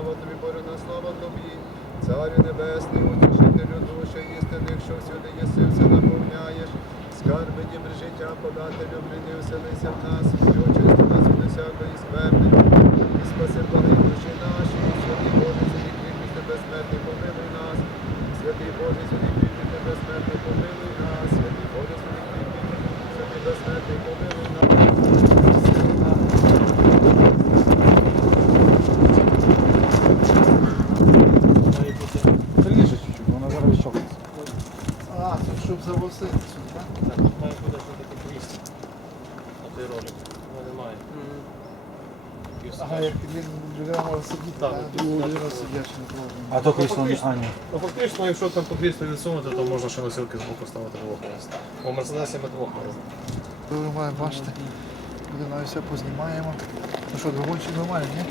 слава тобі, Боже, на слава тобі, Царю Небесний, утішителю душі істини, що всюди єси, все наповняєш, скарби дібри життя, подати любити, вселися в нас, очисти нас від усякої смерти, і спаси благи душі наші, святий Боже, сюди кріпіш тебе смертний, помилуй нас, святий Боже, сюди кріпіш тебе смертний, помилуй нас, святий Боже, сюди кріпіш тебе смертний, помилуй нас. Щоб завосити сюди, так? Так, тут має бути що таке 200 на той ролик. Його немає. Ага, як він людина може сидіти, Так, а тут другу так. не. А то крісло не а, ні. Ну фактично, якщо там по 200 відсунути, то можна ще носилки з боку ставити двох. У Мерседесі ми двох можна. Ви маєте бачити. Буде навіть все познімаємо. Ну що, двигунчик нормальний, ні?